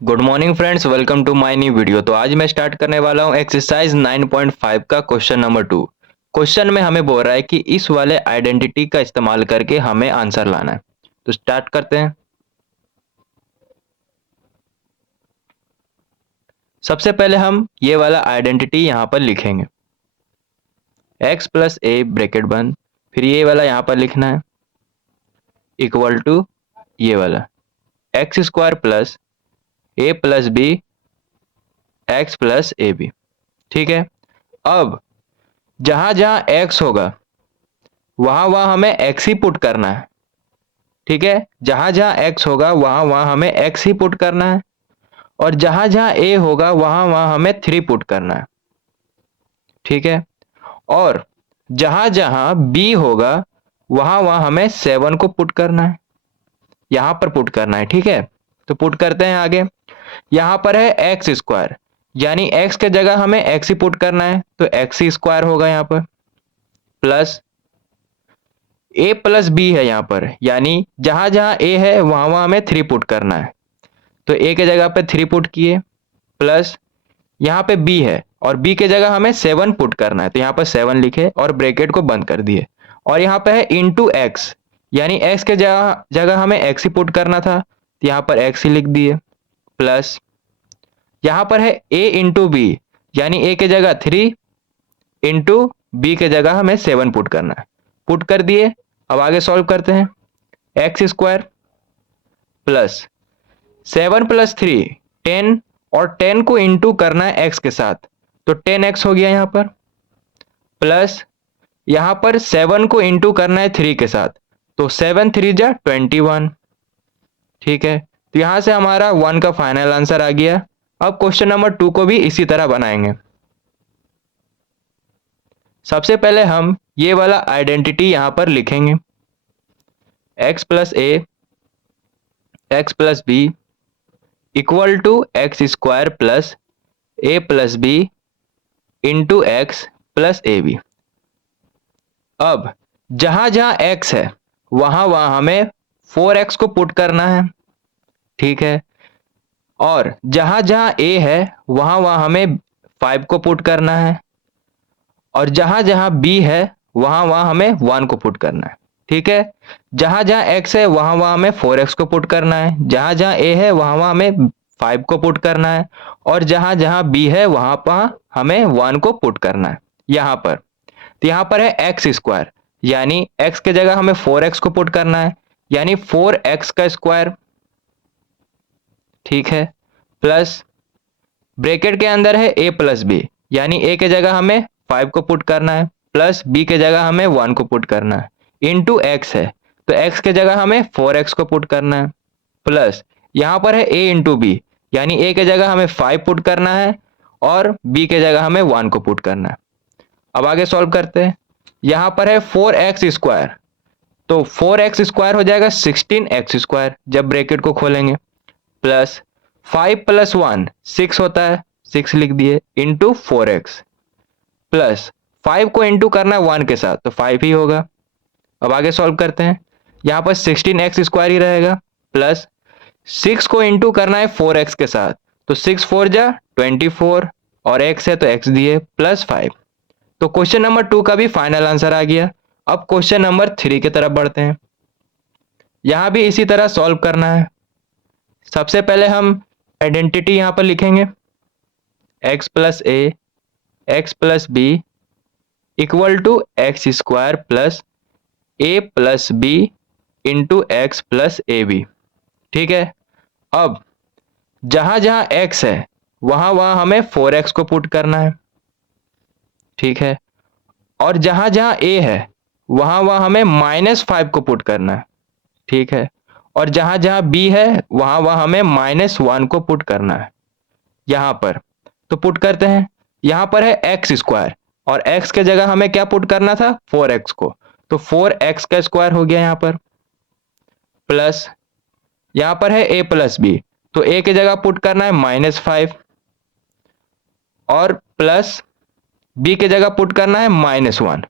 Good morning friends, welcome to my new video. तो आज मैं स्टार्ट करने वाला हूं एक्सरसाइज 9.5 का क्वेश्चन नंबर 2। क्वेश्चन में हमें बोल रहा है कि इस वाले आइडेंटिटी का इस्तेमाल करके हमें आंसर लाना है। तो स्टार्ट करते हैं। सबसे पहले हम ये वाला आइडेंटिटी यहां पर लिखेंगे, x प्लस ए ब्रैकेट बंद, फिर ये वाला यहां पर लिखना है इक्वल टू ये वाला x square plus a plus b x plus a b. ठीक है, अब जहां जहां x होगा वहां वहां हमें x ही पुट करना है। ठीक है, जहां जहां x होगा वहां वहां हमें x ही पुट करना है, और जहां जहां a होगा वहां वहां हमें 3 पुट करना है। ठीक है, और जहां जहां b होगा वहां वहां हमें 7 को पुट करना है, यहां पर पुट करना है। ठीक है, तो पुट करते हैं आगे। यहां पर है एक्स स्क्वायर, यानी x के जगह हमें x ही पुट करना है, तो एक्स ही स्क्वायर होगा यहां पर, प्लस a प्लस बी है यहां पर, यानी जहां जहां a है वहां वहां हमें 3 पुट करना है, तो a के जगह पे 3 पुट किए, प्लस यहाँ पे b है और b के जगह हमें 7 पुट करना है, तो यहाँ पर 7 लिखे और ब्रैकेट को बंद कर दिए। और यहाँ पे है इनटू x, यानी x के जगह जगह हमें x ही पुट करना था, तो यहाँ पर x ही लिख दिए, प्लस यहाँ पर है a इंटू बी, यानी a के जगह 3 इंटू बी के जगह हमें 7 पुट करना है, पुट कर दिए। अब आगे सॉल्व करते हैं। एक्स स्क्वायर प्लस 7 प्लस 3 10, और 10 को इंटू करना है एक्स के साथ, तो 10x हो गया यहाँ पर, प्लस यहाँ पर 7 को इंटू करना है 3 के साथ, तो 7 3 जा 21। ठीक है, तो यहाँ से हमारा 1 का फाइनल आंसर आ गया। अब क्वेश्चन नंबर 2 को भी इसी तरह बनाएंगे। सबसे पहले हम ये वाला आइडेंटिटी यहाँ पर लिखेंगे, x plus a x plus b equal to x square plus a plus b into x plus a b. अब जहां जहां x है वहां वहां हमें 4x को पुट करना है। ठीक है, और जहां जहां a है वहां वहां हमें 5 को पुट करना है, और जहां जहां b है वहां वहां हमें 1 को पुट करना है। ठीक है, जहां जहां x है वहां वहां हमें 4x को पुट करना है, जहां जहां a है वहां वहां हमें 5 को पुट करना है, और जहां जहां b है वहां पर हमें 1 को पुट करना है यहां पर। तो यहां पर है एक्स स्क्वायर, यानी x के जगह हमें 4x को पुट करना है, यानी 4x का स्क्वायर। ठीक है, प्लस ब्रैकेट के अंदर है a प्लस बी, यानी a के जगह हमें 5 को पुट करना है, प्लस b के जगह हमें 1 को पुट करना है, इनटू x है, तो x के जगह हमें 4x को पुट करना है, प्लस यहाँ पर है a इंटू बी, यानी a के जगह हमें 5 पुट करना है और b के जगह हमें 1 को पुट करना है। अब आगे सॉल्व करते हैं। यहाँ पर है 4x स्क्वायर, तो 4x स्क्वायर हो जाएगा 16x स्क्वायर जब ब्रैकेट को खोलेंगे, प्लस 5 प्लस 1 6 होता है, 6 लिख दिए, इंटू 4x, प्लस 5 को इंटू करना है 1 के साथ, तो 5 ही होगा। अब आगे सॉल्व करते हैं। यहाँ पर 16x स्क्वायर ही रहेगा, प्लस 6 को इंटू करना है 4x के साथ, तो 6 4 जा 24, और x है तो x दिए, प्लस 5। तो क्वेश्चन नंबर 2 का भी फाइनल आंसर आ गया। अब क्वेश्चन नंबर 3 की तरफ बढ़ते हैं। यहां भी इसी तरह सॉल्व करना है। सबसे पहले हम आइडेंटिटी यहां पर लिखेंगे, x plus a x plus b equal to x square plus a plus b into x plus a b. ठीक है, अब जहां जहां x है वहां वहां हमें 4x को पुट करना है। ठीक है, और जहां जहां a है वहां वहां हमें -5 को पुट करना है। ठीक है, और जहां जहां b है वहां वहां हमें -1 को पुट करना है यहां पर। तो पुट करते हैं। यहां पर है एक्स स्क्वायर, और x के जगह हमें क्या पुट करना था, 4x को, तो 4x का स्क्वायर हो गया यहां पर, प्लस यहां पर है a प्लस बी, तो a के जगह पुट करना है -5, और प्लस b के जगह पुट करना है -1,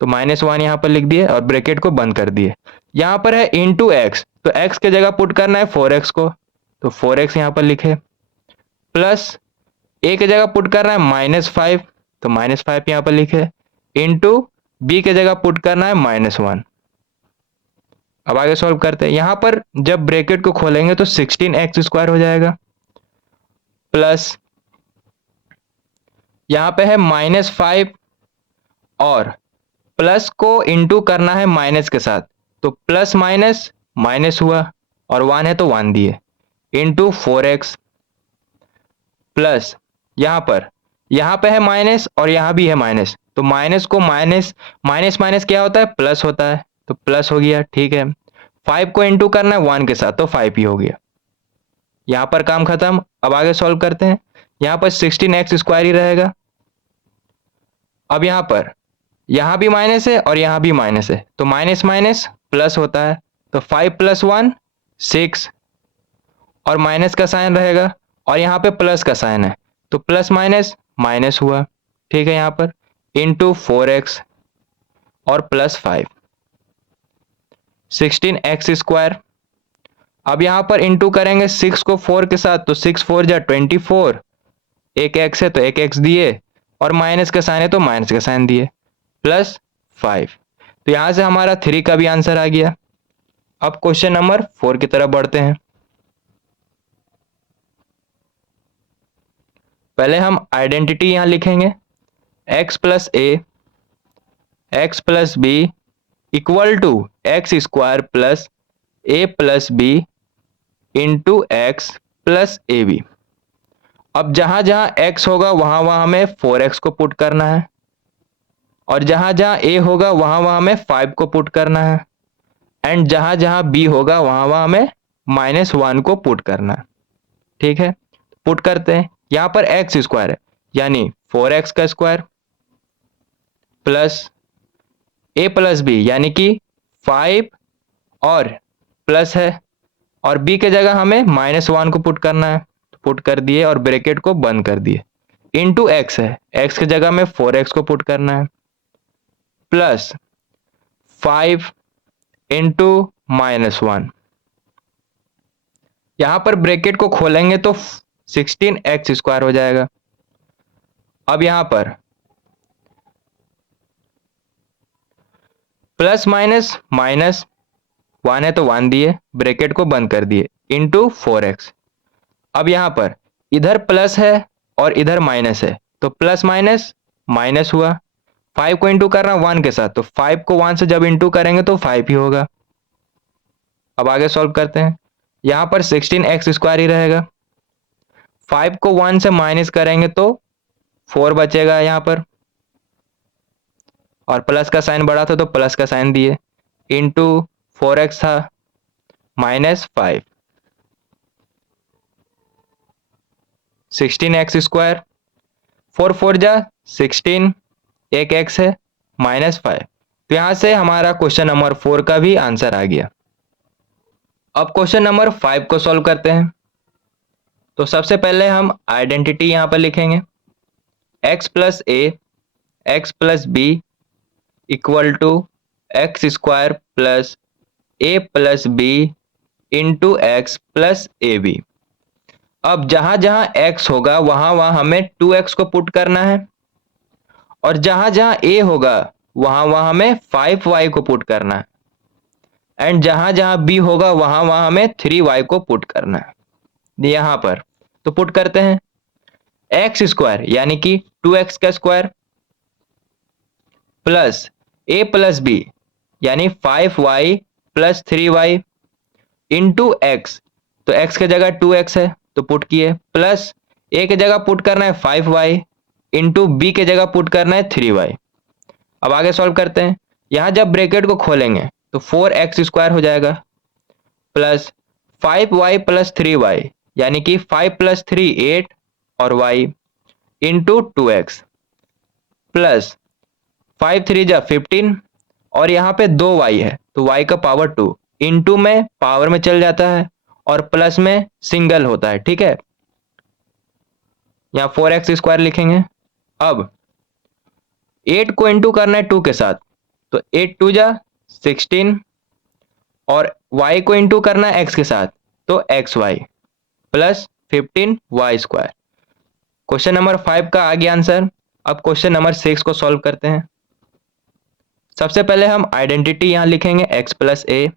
तो -1 यहां पर लिख दिए और ब्रैकेट को बंद कर दिए। यहां पर है इनटू x, तो x के जगह पुट करना है 4x को, तो 4x यहाँ पर लिखे, प्लस a की जगह पुट करना है -5, तो -5 यहाँ पर लिखे, इंटू b की जगह पुट करना है -1। अब आगे सॉल्व करते हैं। यहां पर जब ब्रैकेट को खोलेंगे तो 16x² हो जाएगा, प्लस यहां पे है -5 और प्लस को इंटू करना है माइनस के साथ, तो प्लस माइनस माइनस हुआ और 1 है तो 1 दिए, इंटू 4x, प्लस यहां पे है माइनस और यहां भी है माइनस, तो माइनस को माइनस माइनस माइनस क्या होता है, प्लस होता है, तो प्लस हो गया। ठीक है, 5 को इंटू करना है 1 के साथ, तो 5 ही हो गया। यहां पर काम खत्म। अब आगे सॉल्व करते हैं। यहां पर 16x² ही रहेगा। अब यहां भी माइनस है और यहां भी माइनस है, तो माइनस माइनस प्लस होता है, तो 5 + 1 6, और माइनस का साइन रहेगा और यहाँ पे प्लस का साइन है, तो प्लस माइनस माइनस हुआ। ठीक है, यहाँ पर इंटू 4x और प्लस 5, 16x²। अब यहाँ पर इंटू करेंगे 6 को 4 के साथ, तो 6 4 जा 24, एक x है तो एक x दिए, और माइनस का साइन है तो माइनस का साइन दिए, प्लस 5। तो यहां से हमारा 3 का भी आंसर आ गया। अब क्वेश्चन नंबर 4 की तरफ बढ़ते हैं। पहले हम आइडेंटिटी यहां लिखेंगे, x + a x + b equal to x² + a + b into x + ab। अब जहां जहां x होगा वहां वहां हमें 4x को पुट करना है, और जहां जहां a होगा वहां वहां हमें 5 को पुट करना है, एंड जहां जहां b होगा वहां वहां हमें -1 को पुट करना है। ठीक है, पुट करते हैं। यहां पर x² है यानी 4x का स्क्वायर, प्लस a + b यानी कि 5 और प्लस है, और b के जगह हमें -1 को पुट करना है, तो पुट कर दिए और ब्रैकेट को बंद कर दिए, इंटू x है, x की जगह में 4x को पुट करना है, प्लस 5 इंटू -1। यहां पर ब्रैकेट को खोलेंगे तो 16x² हो जाएगा। अब यहां पर प्लस माइनस माइनस 1 है तो 1 दिए, ब्रैकेट को बंद कर दिए, इंटू 4x। अब यहां पर इधर प्लस है और इधर माइनस है, तो प्लस माइनस माइनस हुआ। 5 को इंटू करना 1 के साथ, तो 5 को 1 से जब इंटू करेंगे तो 5 ही होगा। अब आगे सॉल्व करते हैं। यहां पर 16x² ही रहेगा। 5 को 1 से माइनस करेंगे तो 4 बचेगा यहां पर, और प्लस का साइन बड़ा था तो प्लस का साइन दिए, इंटू 4x था -5, 16x², 4 4 जा 16, एक x है -5। तो यहां से हमारा क्वेश्चन नंबर 4 का भी आंसर आ गया। अब क्वेश्चन नंबर 5 को सॉल्व करते हैं। तो सबसे पहले हम आइडेंटिटी यहां पर लिखेंगे, x + a x + b equal to x² + a + b into x + ab। अब जहां जहां x होगा वहां वहां हमें 2x को पुट करना है, और जहां जहां a होगा वहां वहां हमें 5y को पुट करना है, एंड जहां जहां b होगा वहां वहां हमें 3y को पुट करना है। यहां पर तो पुट करते हैं, x² यानी कि 2x का स्क्वायर, प्लस a + b यानी 5y + 3y इंटू x, तो x की जगह 2x है तो पुट किए, प्लस a की जगह पुट करना है 5y इंटू b की जगह पुट करना है 3y। अब आगे सॉल्व करते हैं। यहां जब ब्रैकेट को खोलेंगे तो 4x² हो जाएगा, प्लस 5y + 3y यानी कि 5 + 3 8 और y इंटू 2x, प्लस 5 3 जा 15, और यहाँ पे 2y है तो y का पावर 2, इंटू में पावर में चल जाता है और प्लस में सिंगल होता है। ठीक है, यहाँ 4x² लिखेंगे। अब 8 को इंटू करना है 2 के साथ, तो 8 2 जा 16, और y को इंटू करना है x के साथ, तो xy plus 15y²। Question number 5 का आ गया आंसर। अब क्वेश्चन नंबर 6 को सॉल्व करते हैं। सबसे पहले हम आइडेंटिटी यहां लिखेंगे x plus a,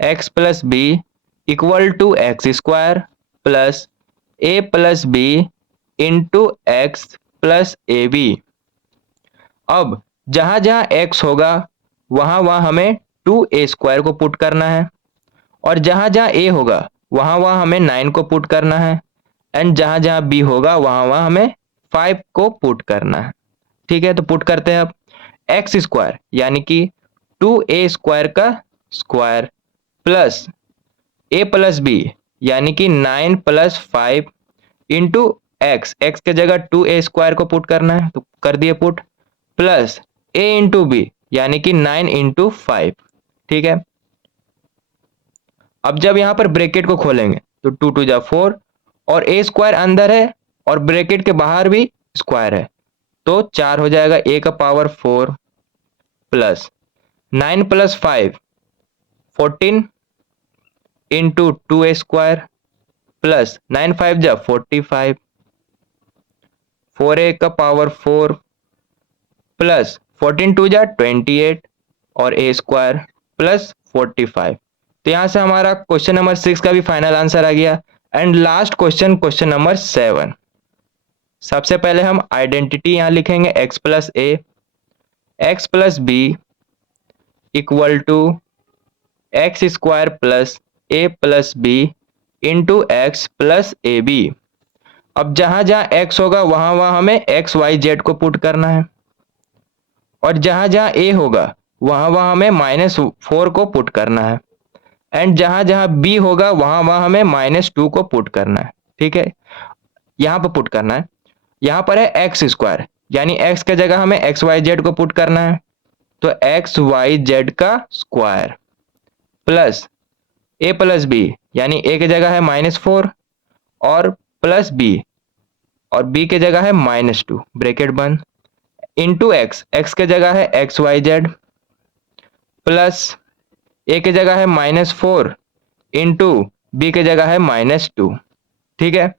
x plus b equal to x² plus a plus b into x plus a b. अब जहां जहां x होगा वहां वहां हमें 2a² को पुट करना है, और जहां जहां a होगा वहां वहां हमें 9 को पुट करना है, एंड जहां जहां b होगा वहां वहां हमें 5 को पुट करना है। ठीक है, तो पुट करते हैं अब। x² यानी कि 2a² का square plus a plus b यानी कि 9 प्लस 5 इंटू एक्स के जगह 2a² को पुट करना है तो कर दिए put, plus a into b यानी कि 9 इंटू 5। ठीक है, अब जब यहां पर ब्रैकेट को खोलेंगे तो 2 2 जा 4 और a² अंदर है और ब्रैकेट के बाहर भी स्क्वायर है तो 4 हो जाएगा a का power 4 plus 9 plus 5 14 into 2a² plus 9 5 जा 45 4a का पावर 4 प्लस 14 2 जा 28 और a² प्लस 45। तो यहां से हमारा क्वेश्चन नंबर 6 का भी फाइनल आंसर आ गया। And last question, question number 7। सबसे पहले हम आइडेंटिटी यहां लिखेंगे x plus a, x plus b equal to x² plus a plus b into x plus a b. अब जहां जहां x होगा वहां वहां हमें x y z को पुट करना है, और जहां जहां a होगा वहां वहां हमें -4 को पुट करना है, एंड जहां जहां b होगा वहां वहां हमें -2 को पुट करना है। ठीक है, यहां पर पुट करना है। यहां पर है x² यानी x के जगह हमें x y z को पुट करना है तो x y z का square plus a plus b यानी a की जगह है -4 और प्लस b और b की जगह है -2 ब्रैकेट बंद इंटू x की जगह है x y z plus a की जगह है -4 इंटू b की जगह है -2। ठीक है,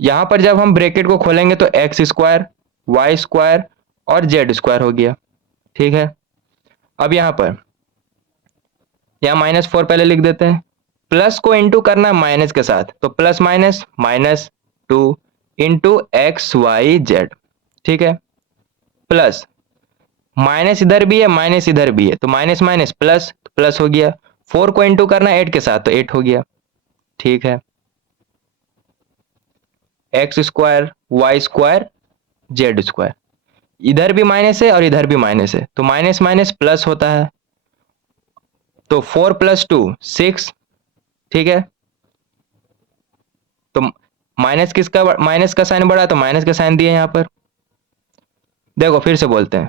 यहां पर जब हम ब्रैकेट को खोलेंगे तो x² y² और z² हो गया। ठीक है, अब यहां पर -4 पहले लिख देते हैं, प्लस को इंटू करना है माइनस के साथ तो plus minus -2 into x y z. ठीक है, प्लस माइनस इधर भी है माइनस इधर भी है तो माइनस माइनस प्लस प्लस हो गया, 4 को इंटू करना है 8 के साथ तो 8 हो गया। ठीक है, x² y² z², इधर भी माइनस है और इधर भी माइनस है तो माइनस माइनस प्लस होता है तो 4 + 2 6। ठीक है, तो माइनस का साइन बढ़ा तो माइनस का साइन दिया यहां पर। देखो फिर से बोलते हैं,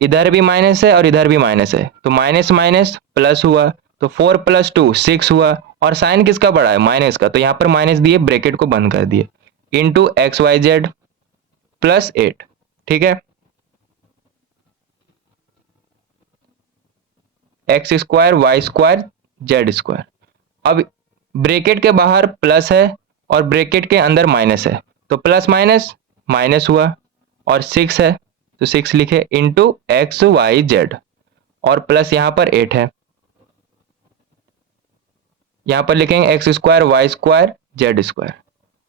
इधर भी माइनस है और इधर भी माइनस है तो माइनस माइनस प्लस हुआ तो 4 + 2 6 हुआ, और साइन किसका बढ़ा है माइनस का तो यहां पर माइनस दिए ब्रैकेट को बंद कर दिए into x y z plus 8। ठीक है, x² y² z²। अब ब्रैकेट के बाहर प्लस है और ब्रैकेट के अंदर माइनस है तो प्लस माइनस माइनस हुआ, और 6 है तो 6 लिखे इंटू एक्स वाई जेड, और प्लस यहां पर 8 है, यहां पर लिखेंगे x² y² z²।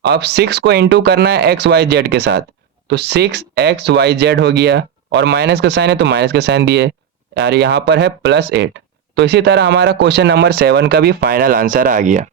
अब 6 को इंटू करना है एक्स वाई जेड के साथ तो 6x y z हो गया, और माइनस का साइन है तो माइनस का साइन दिए, यार यहां पर है +8। तो इसी तरह हमारा क्वेश्चन नंबर 7 का भी फाइनल आंसर आ गया।